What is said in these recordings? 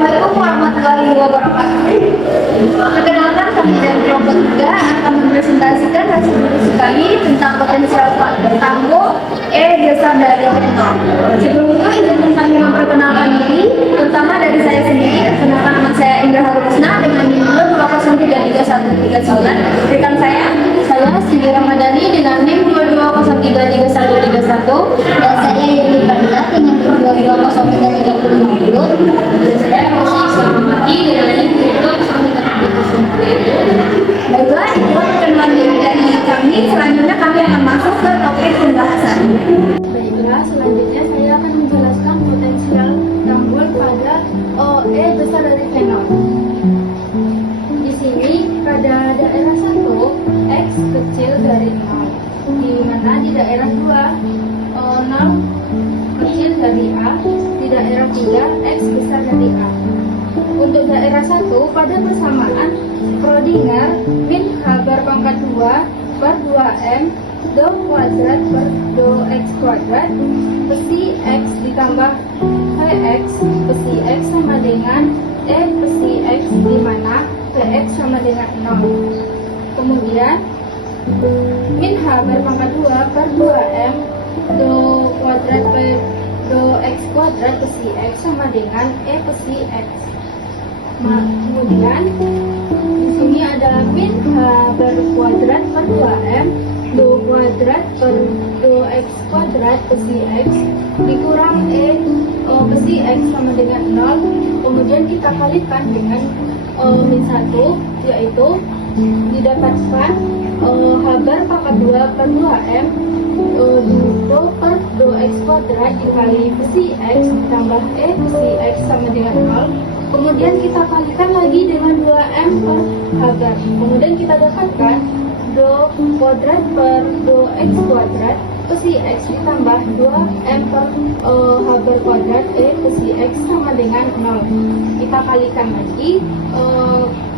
Assalamualaikum warahmatullahi wabarakatuh. Perkenalkan, kami dari kelompok 3 akan mempresentasikan hasil diskusi kami tentang potensial tamu besar dari nol. Sebelumnya izin kami memperkenalkan diri, terutama dari saya sendiri. Perkenalkan, nama saya Indra Harusna dengan NIM 2033139. Rekan saya Siti Ramadhani dengan NIM 22033131. Dan saya Yuli Pardita dengan 220330. Dan saya Rosi Islamati dengan NIM 220331. Baiklah, itulah perkenalan diri dari kami. Selanjutnya kami akan masuk ke topik pembahasan. Baiklah, selanjutnya saya akan menjelaskan potensial tanggul pada OE besar dari fenol. Di sini pada daerah 1 X kecil dari 0, di mana di daerah 2 0 kecil dari A, di daerah 3 X besar dari A. Untuk daerah 1 pada persamaan Schrödinger min H bar pangkat 2 per 2M do kuadrat per do X kuadrat psi X ditambah Vx psi X sama dengan psi X, di mana Vx sama dengan 0. Kemudian min H bar pangkat 2 per 2M do kuadrat per do X kuadrat psi X sama dengan psi X. Kemudian di sini ada min H bar kuadrat per 2M do kuadrat per do X kuadrat psi X dikurang psi X sama dengan 0. Kemudian kita kalikan dengan min 1, yaitu didapatkan H bar pangkat 2 per 2M do per do X kuadrat dikali psi X ditambah psi X sama dengan 0. Kemudian kita kalikan lagi dengan 2M per H bar. Kemudian kita dapatkan do kuadrat per do X kuadrat psi X ditambah 2M per H bar kuadrat psi X sama dengan 0. Kita kalikan lagi,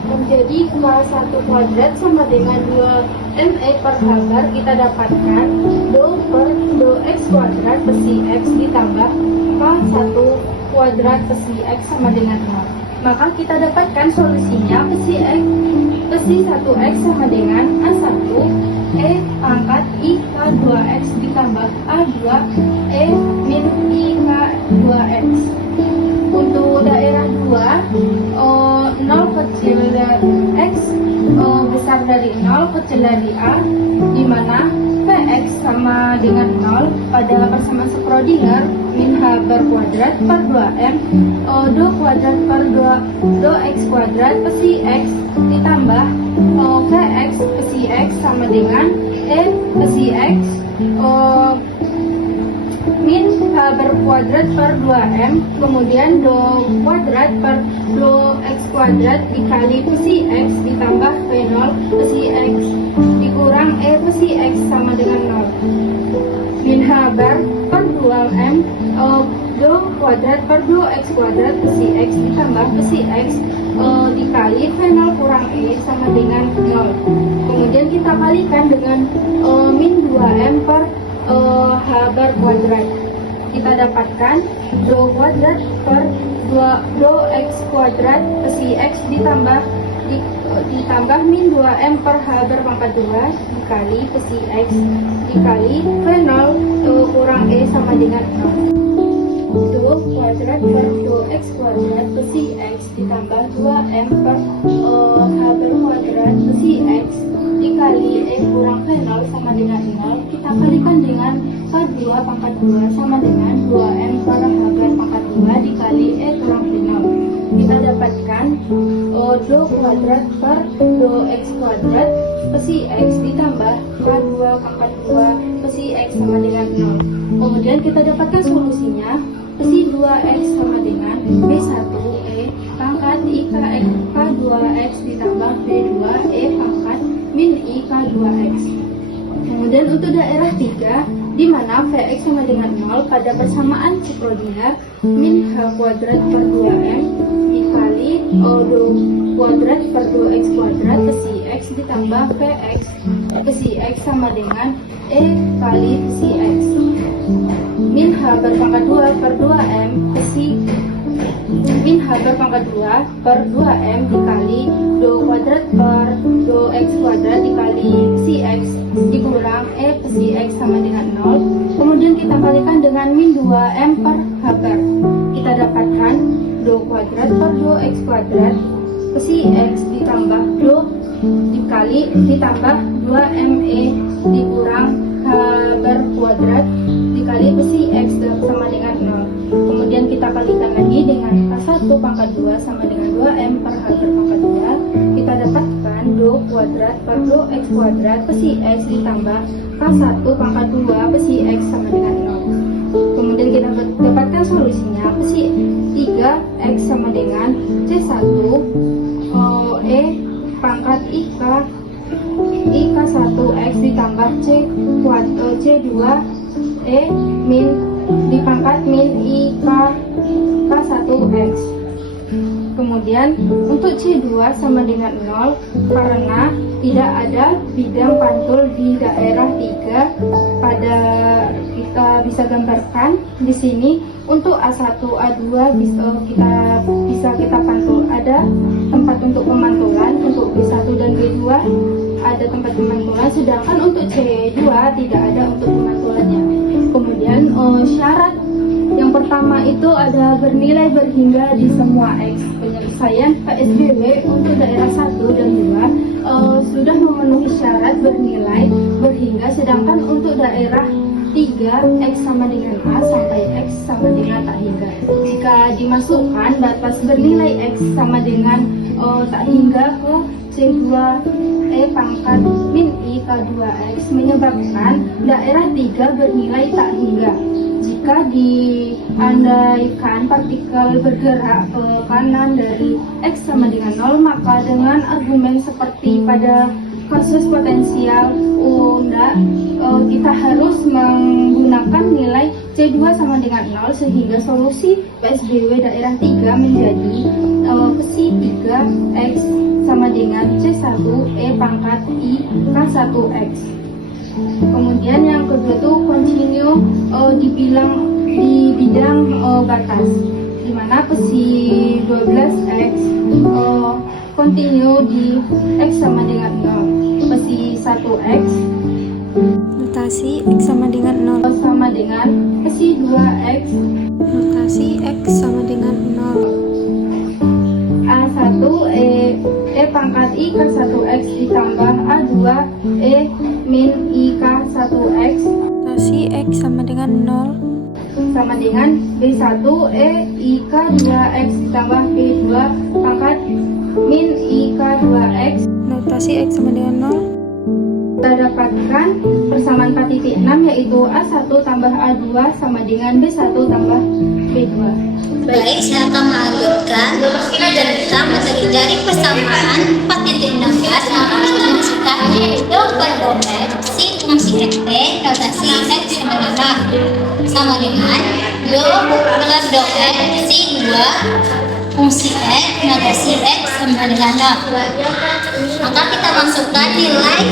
menjadi K1 kuadrat sama dengan 2ME per H bar. Kita dapatkan do per do X kuadrat psi X ditambah K1 kuadrat psi X sama dengan 0. Maka kita dapatkan solusinya psi 1X sama dengan A1 pangkat IK2X ditambah A2 min IK2X. Untuk daerah 2 0 kecil X besar dari 0 kecil dari A, di mana Vx sama dengan 0 pada persamaan Schrödinger min H bar kuadrat per 2M do kuadrat per do X kuadrat psi X ditambah Vx psi X sama dengan psi X min H bar kuadrat per 2M, kemudian do kuadrat per do X kuadrat dikali psi X ditambah V0 psi X dikurang psi X sama dengan 0 min H bar per 2M do kuadrat per do X kuadrat psi X ditambah psi X dikali V0 kurang sama dengan 0. Kemudian kita kalikan dengan min 2M per H bar kuadrat. Kita dapatkan do kuadrat per do X kuadrat psi X ditambah min 2M per H bar pangkat 2 dikali psi X dikali V0 kurang sama dengan 0. Do kuadrat per do X kuadrat psi X ditambah 2M per H bar kuadrat psi X dikali kurang V0 sama dengan 0. Kita kalikan dengan K2 pangkat 2 sama dengan 2M per H bar pangkat 2 dikali kurang V0. Kita dapatkan do kuadrat per do X kuadrat psi X ditambah K2 pangkat 2 psi X sama dengan 0. Kemudian kita dapatkan solusinya psi 2X sama dengan B1E pangkat IK K2X ditambah B2E pangkat min IK2X. Kemudian untuk daerah 3, di mana Vx sama dengan 0 pada persamaan Schrödinger min H kuadrat per 2M dikali do kuadrat per do X kuadrat psi X ditambah Vx psi X sama dengan kali psi X min H bar pangkat 2 per 2M psi min H berpangkat 2 per 2M dikali do kuadrat per do X kuadrat dikali psi X dikurang psi X sama dengan 0. Kemudian kita kalikan dengan min 2M per H bar. Kita dapatkan do kuadrat per do X kuadrat psi X ditambah do dikali ditambah 2ME dikurang H bar kuadrat dikali psi X sama dengan 0. Kemudian kita kalikan lagi dengan K1 pangkat 2 sama dengan 2M per H bar pangkat 2. Kita dapatkan do kuadrat per do X kuadrat psi X ditambah K1 pangkat 2 psi X sama dengan 0. Kemudian kita dapatkan solusinya psi 3X sama dengan C1 pangkat IK1X ditambah C2 min dipangkat min IK1X. Kemudian untuk C2 sama dengan 0 karena tidak ada bidang pantul di daerah 3. Pada kita bisa gambarkan di sini untuk A1, A2 bisa kita pantul, ada tempat untuk pemantulan. Untuk B1 dan B2 ada tempat pemantulan, sedangkan untuk C2 tidak ada untuk pemantulannya. Kemudian syarat yang pertama itu ada bernilai berhingga di semua X. Penyelesaian PSBW untuk daerah 1 dan 2 sudah memenuhi syarat bernilai berhingga, sedangkan untuk daerah 3 X sama dengan A sampai X sama dengan tak hingga. Jika dimasukkan batas bernilai X sama dengan tak hingga ke C2 pangkat min I K2X menyebabkan daerah 3 bernilai tak hingga. Jika diandaikan partikel bergerak ke kanan dari X sama dengan 0, maka dengan argumen seperti pada kasus potensial enggak, kita harus menggunakan nilai C2 sama dengan 0 sehingga solusi PSBW daerah 3 menjadi psi 3X sama dengan C1 pangkat I K1X. Kemudian yang kedua itu continue di bidang batas, di mana psi 12X continue di X sama dengan 0. Psi 1X notasi X sama dengan 0 sama dengan psi 2X notasi X sama dengan 0. A1 pangkat I K1X ditambah A2 min I K1X notasi X sama dengan 0 sama dengan B1 I K2X ditambah B2 pangkat min I K2X. notasi X sama dengan 0. Kita dapatkan persamaan 4.6 yaitu A1 tambah A2 sama dengan B1 tambah B2. Baik, saya akan melanjutkan tentang materi dari persamaan 4.16 yang kita do per do X si fungsi XT notasi X sama dengan do per do X si 2 fungsi X notasi X sama dengan 0. Maka kita masukkan nilai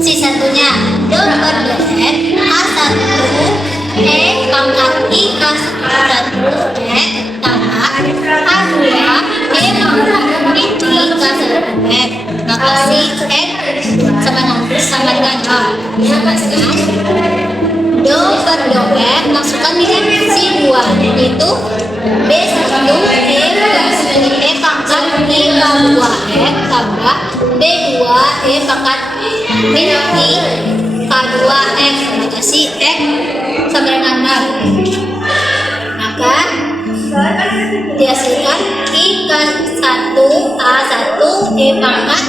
si satunya do per do X A1 pangkat I K1 X tambah A2 pangkat I K1 X. Maka si X sama dengan 0. Do per do X masukkan nilai si 2 yaitu B1 pangkat I K2 X tambah B2 pangkat min I K2 X. Maka si X sama dengan 0. Maka dihasilkan I K1 A1 pangkat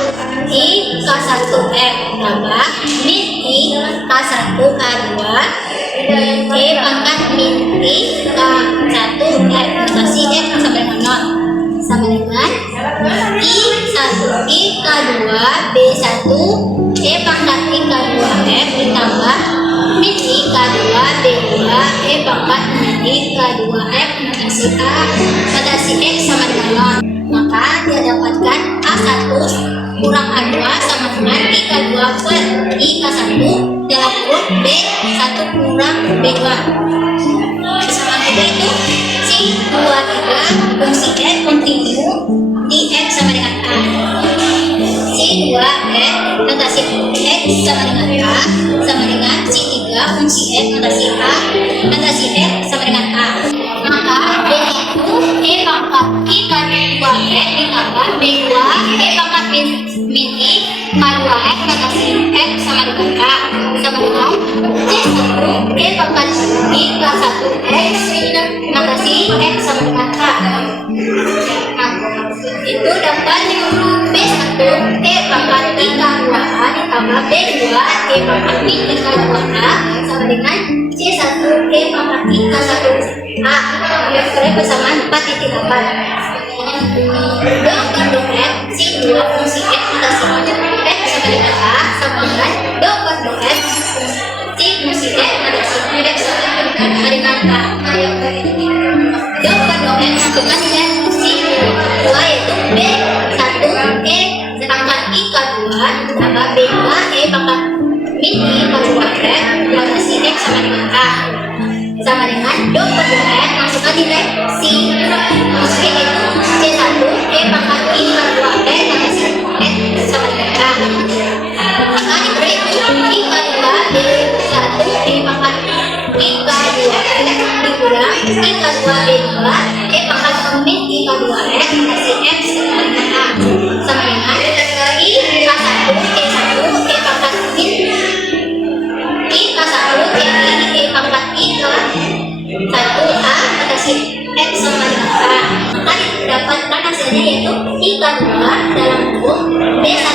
I K1 X tambah min I K1 A2 pangkat min I K1 X. Notasi X sama dengan 0 sama dengan I1 I K2 B1 pangkat I K2 X ditambah min I K2 B2 pangkat min I K2 X. Notasi X sama dengan 0. Maka dia dapatkan A1 kurang A2 sama dengan I K2 per I K1 dalam kurung B1 kurang B2. Sama juga itu si 23 kontinu di X sama dengan A. Si 2F notasi X sama dengan A sama dengan si 3 fungsi X notasi A notasi X sama dengan A. Maka B1 E pangkat I K2F ditambah B2 E pangkat min I K2F notasi X sama dengan A sama dengan C1 E pangkat I K1X notasi X sama dengan A. Itu dapat B1 E pangkat I K2A ditambah B2 E pangkat I K2A sama dengan C1 E pangkat I K1A. Vektornya persamaan 4 titik 8. Si 2 fungsi X notasi X sama dengan A sama dengan si fungsi X notasi X sama dengan A. Masukkan dengan si 2 yaitu B1 E pangkat I K2 ditambah B2 E pangkat min I K2F notasi X sama dengan A sama dengan masukkan nilai si fungsi yaitu C1 E pangkat I K2F notasi X sama dengan A. Maka diberi I K2 B1 E pangkat I K2F dikurang I K2 B2 E pangkat min I K2F notasi X sama dengan A sama dengan I K1 C1 E pangkat min I K1 C1 E pangkat I K1A notasi X sama dengan A. Maka didapatkan hasilnya yaitu I K2 dalam kurung B1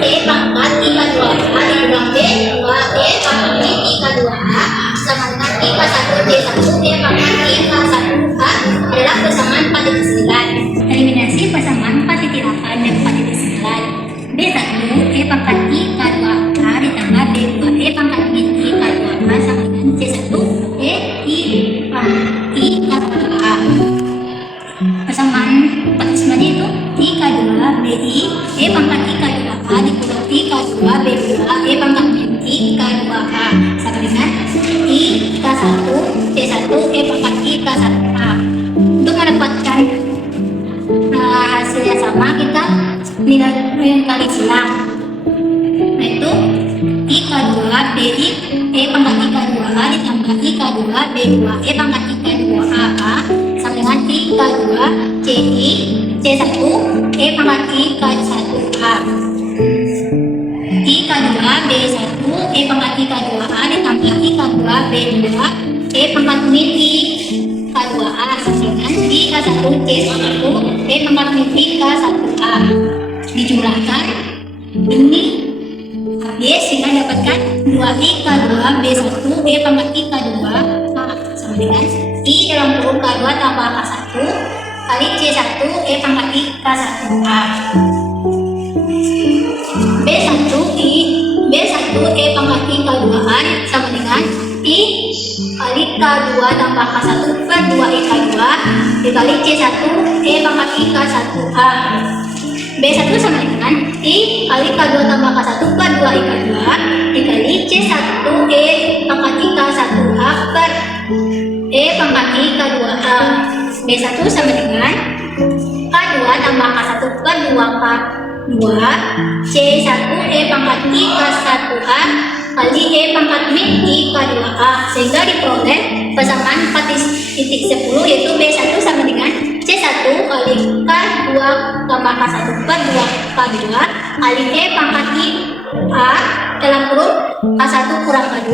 E pangkat I K2A dikurang B2 E pangkat min I K2A sama dengan I K1 C1 E pangkat I K1A adalah persamaan 4.9. Eliminasi persamaan 4.8 dan 4.9. B1 E pangkat I K2A ditambah B2 E pangkat min I K2A sama dengan C1 E I pangkat I K2A. Persamaan 4.9 itu I K2 BI E pangkat I K2A dikurang I K2 B2 E pangkat min I K2A sama dengan I K1 C1 E pangkat I K1A. Untuk mendapatkan hasil yang sama kita nilai kali silang, yaitu I K2 BI E pangkat I K2A ditambah I K2 B2 E pangkat I K2A sama dengan I K2 CI C1 E pangkat I K1A. I K2 B1 E pangkat I K2A ditambah I K2 B2 E pangkat min I K2A sama dengan I K1 C1 E pangkat min I K1A. Dijumlahkan ini habis sehingga dapatkan 2I K2 B1 E pangkat I K2 sama dengan I dalam kurung K2 tambah K1 kali C1 E pangkat I K1A. B1 E pangkat I K2A sama dengan I kali K2 tambah K1 per 2I K2 dikali C1 E pangkat I K1A. B1 sama dengan I kali K2 tambah K1 per 2I K2 dikali C1 E pangkat I K1A per E pangkat I K2A. B1 sama dengan K2 tambah K1 per 2K2 C1 E pangkat I K1A kali E pangkat min I K2A sehingga diperoleh persamaan 4.10 yaitu B1 sama dengan C1 kali K2 tambah K1 per 2K2 kali E pangkat I A dalam kurung K1 kurang K2.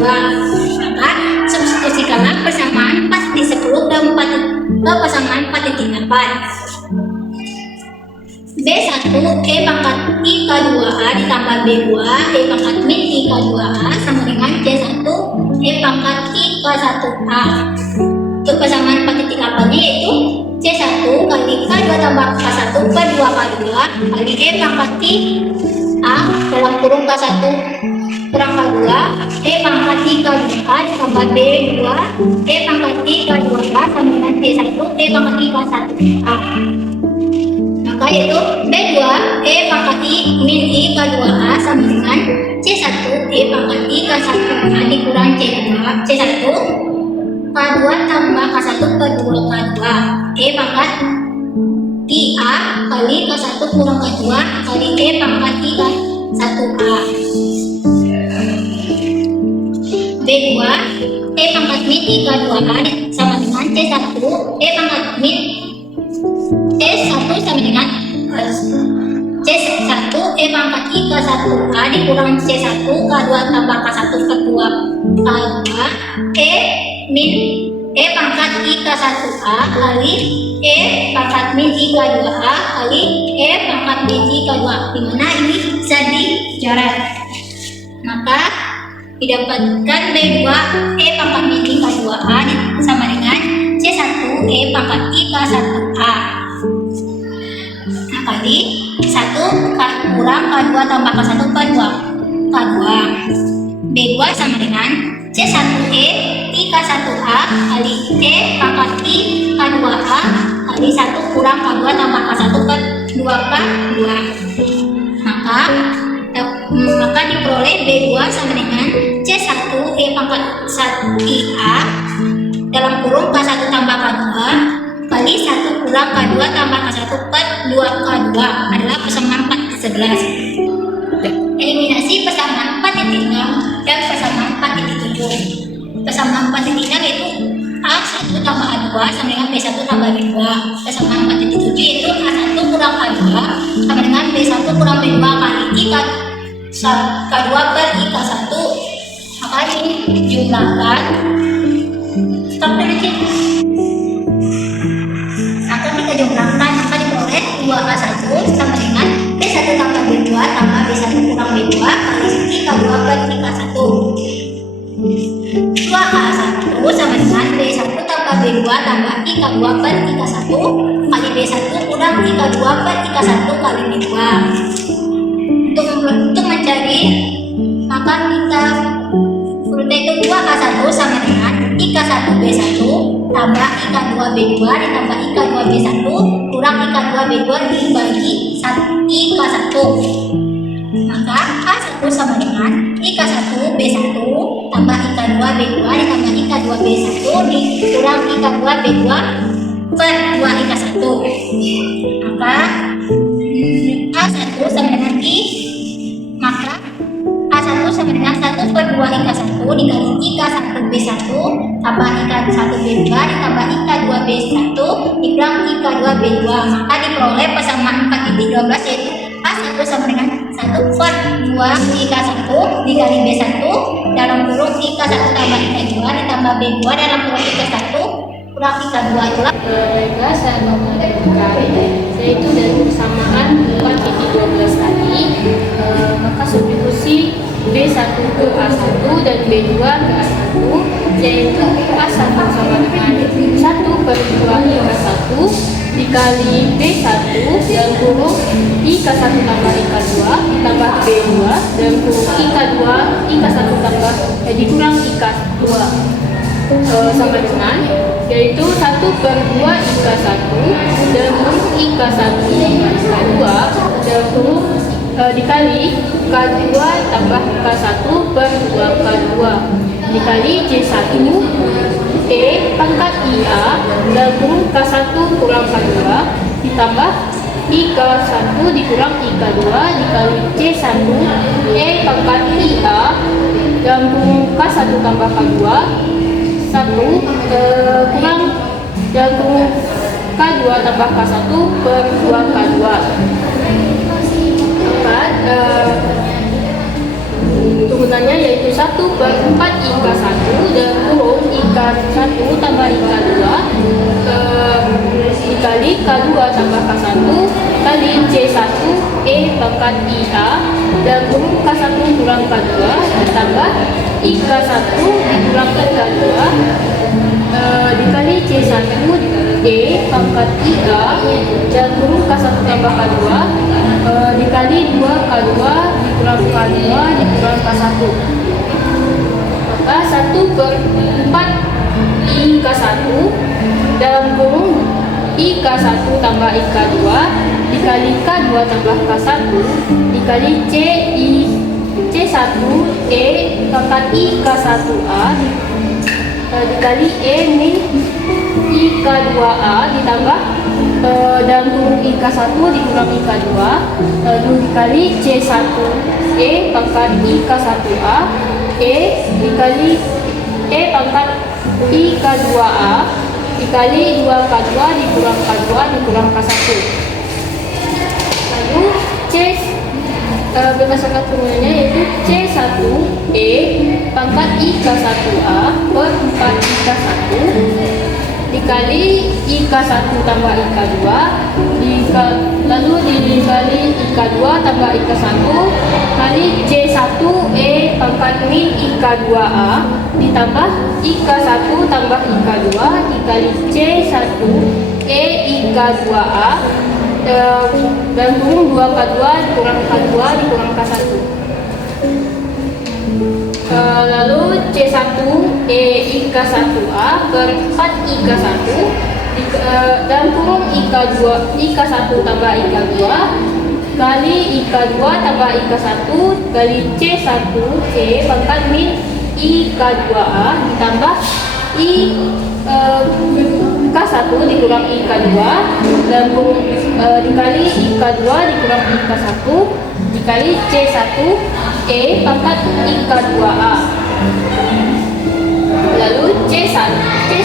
Maka substitusikanlah persamaan 4.10 dan ke persamaan 4.8. B1 E pangkat I K2A ditambah B2 E pangkat min I K2A sama dengan C1 E pangkat I K1A. Untuk persamaan 4.8 nya yaitu C1 kali K2 tambah K1 per 2K2 kali E pangkat I A dalam kurung K1 kurang K2 E pangkat I K2A ditambah B2 E pangkat I K2A sama dengan C1 E pangkat I K1A. Maka yaitu B2 E pangkat I min I K2A sama dengan C1 E pangkat I K1A dikurang C1 K2 tambah K1 per 2K2 E pangkat IA kali K1 kurang K2 kali E pangkat I K1A. B2 E pangkat min I K2A sama dengan C1 E pangkat min C1 sama dengan C1 E pangkat I K1A dikurang C1 K2 tambah K1 K2 E min E pangkat I K1A kali E pangkat min I K2A kali E pangkat min I K2A, dimana ini bisa dicoret. Maka didapatkan B2 E pangkat min I K2A sama dengan C1 E pangkat I K1A. Nah, kali 1 kurang K2 tambah K1 K2 B2 sama dengan C1 E I K1A kali E pangkat I K2A kali 1 kurang K2 tambah K1 K2 maka diperoleh B2 sama dengan C1 E pangkat 1 IA dalam kurung K1 tambah K2 kali 1 kurang K2 tambah K1 K2 adalah persamaan 4/11. Eliminasi persamaan 4.6 dan persamaan 4.7. Persamaan 4.6 yaitu A1 tambah A2 sama dengan B1 tambah B2. Persamaan 4.7 yaitu A1 kurang A2 sama dengan B1 kurang B2 kali K2 per I-K1. Maka ini jumlahkan. Stop dulu cik. Maka kita jumlahkan, maka diperoleh 2K1 sama dengan B1 tambah B2 tambah B1 kurang B2 kali I-K2 per I-K1. 2K1 sama dengan B1 tambah B2 tambah I-K2 per I-K1 kali B1 kurang I-K2 per I-K1 kali B2. Untuk mencari, maka kita itu 2K1 sama dengan I-K1 B1 tambah I-K2 B2 ditambah I-K2 B1 kurang I-K2 B2 dibagi I-K1. Maka A1 sama dengan I-K1 B1 tambah I-K2 B2 ditambah I-K2 B1 dikurang I-K2 B2 per 2 I-K1. Maka A1 sama dengan maka A1 sama dengan 1 per 2 I-K1 dikali I-K1 B1 tambah I-K1 B2 ditambah I-K2 B1 dikurang I-K2 B2. Maka diperoleh persamaan 4.12 yaitu A1 sama dengan 1 per 2 I-K1 dikali B1 dalam kurung I-K1 tambah I-K2 ditambah B2 dalam kurung I-K1 kurang I-K2 itulah. Baiklah, saya bakal mencari yaitu dari persamaan 4.12 tadi, maka substitusi B1 ke A1 dan B2 ke A1 yaitu A1 sama dengan 1 per 2 I-K1 dikali B1 dan kurung I-K1 tambah I-K2 tambah B2 dan kurung I-K2 I-K1 tambah dikurang I-K2 sama dengan yaitu 1 per 2 I-K1 dan kurung I-K1 I-K2 dan kurung dikali K2 tambah K1 per 2K2 dikali C1 E pangkat IA dan kurung K1 kurang K2 ditambah I-K1 dikurang I-K2 dikali C1 E pangkat IA dan kurung K1 tambah K2 kurang dan kurung K2 tambah K1 per 2K2. Turunannya yaitu 1 per 4 I-K1 dan kurung I-K1 tambah I-K2 dikali K2 tambah K1 kali C1 E pangkat IA dan kurung K1 kurang K2 ditambah I-K1 dikurang K2 dikali C1 D pangkat IA dan kurung K1 tambah K2 dikali 2K2 dikurang K2 dikurang K1. Maka 1 per 4 I-K1 dalam kurung I-K1 tambah I-K2 dikali K2 tambah K1 dikali C1 E pangkat I-K1A dikali E min I-K2A ditambah dalam kurung IK1 dikurang IK2 lalu dikali C1E pangkat IK1A dikali E pangkat IK2A dikali 2K2 dikurang K2 dikurang K1. Lalu berdasarkan formulanya yaitu C1E pangkat IK1A per 4IK1 dikali IK1 tambah IK2 lalu dikali IK2 tambah IK1 kali C1E pangkat min IK2A ditambah IK1 tambah IK2 dikali C1E IK2A dan kurung 2K2 dikurang K2 dikurang K1. Lalu C1E IK1A per 4IK1 dan kurung IK1 tambah IK2 kali IK2 tambah IK1 kali C1C pangkat min IK2A ditambah IK1 dikurang IK2 dan dikali IK2 dikurang IK1 dikali C1E pangkat IK2A. Lalu C1E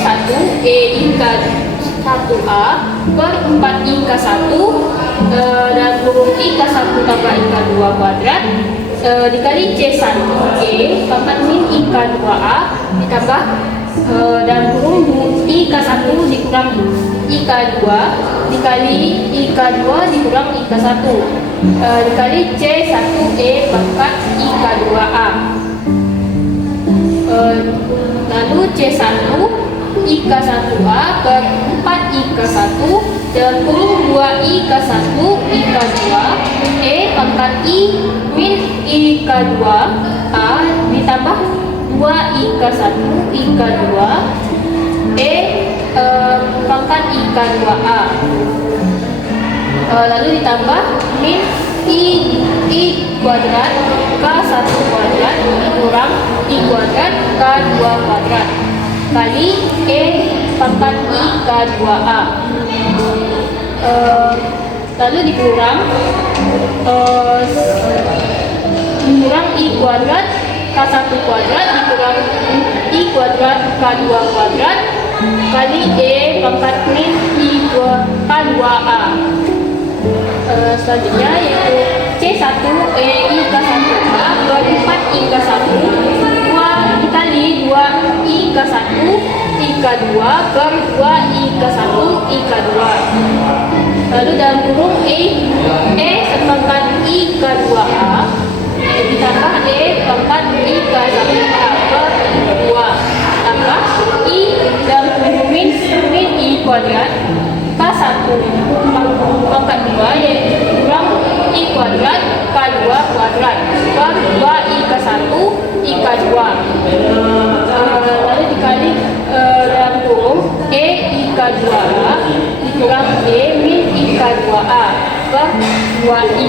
IK1A per 4IK1 dan kurung IK1 tambah IK2 kuadrat dikali C1E pangkat min IK2A ditambah dan kurung IK1 dikurang IK2 dikali IK2 dikurang IK1 dikali C1E pangkat IK2A. Lalu C1 IK1A per 4IK1 dan kurung 2IK1 IK2 E pangkat I min IK2A ditambah 2IK1 IK2 E pangkat IK2A lalu ditambah min I kuadrat K1 kuadrat kurang I kuadrat K2 kuadrat kali E pangkat IK2A lalu dikurang I kuadrat K1 kuadrat dikurang I kuadrat K2 kuadrat kali E pangkat min K2A. Selanjutnya yaitu C1E IK1A per 4IK1 dikali 2IK1 IK2 per 2IK1 IK2 lalu dalam kurung E pangkat IK2A ditambah E pangkat IK1A per 2 tambah I dalam kurung min I kuadrat K1 pangkat 2 yaitu kurang I kuadrat K2 kuadrat per 2IK1 IK2 lalu dikali dalam kurung E IK2A dikurang E min IK2A per 2I.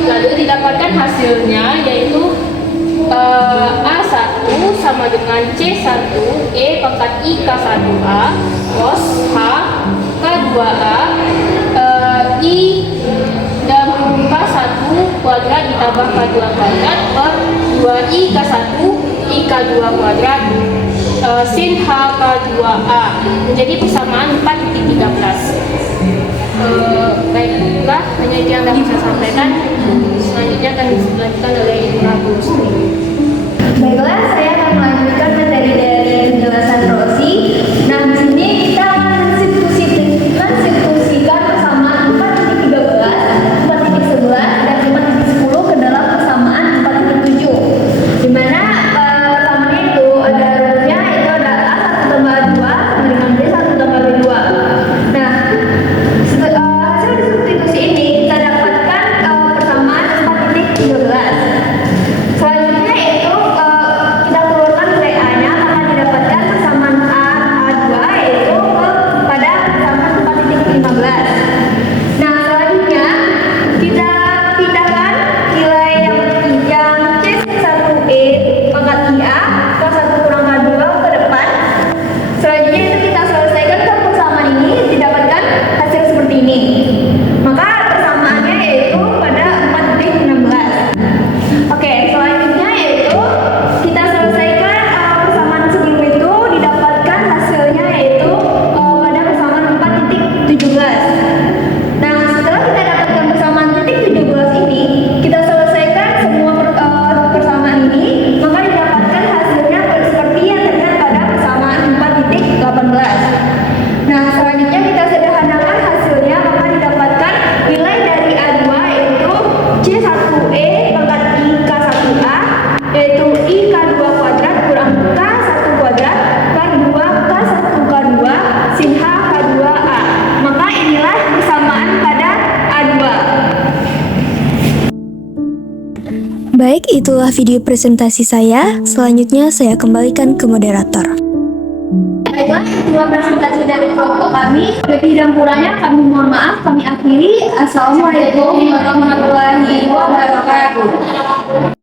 Lalu didapatkan hasilnya yaitu A1 sama dengan C1E pangkat IK1A cos H K2A I dan K1 kuadrat ditambah K2 kuadrat per 2I K1 IK2 kuadrat sin H K2A menjadi persamaan 4.13. Baiklah, hanya itu yang dapat saya sampaikan. Selanjutnya akan dilanjutkan oleh Ibu Ratu sendiri. Baiklah, saya akan melanjutkan materi dari penjelasan Rosi. Nah, di sini kita akan mensubstitusikan persamaan 4.13, 4.11, dan 4.10 ke dalam persamaan 4.7. Di mana persamaan itu ada rumusnya, itu ada A1 tambah A2 sama dengan B1 tambah B2. Nah, hasil substitusi ini kita dapatkan persamaan 4.13. Selanjutnya itu kita Baik, itulah video presentasi saya. Selanjutnya saya kembalikan ke moderator. Baiklah, itulah presentasi dari kelompok kami. Lebih dan kurangnya kami mohon maaf, kami akhiri. Assalamualaikum warahmatullahi wabarakatuh.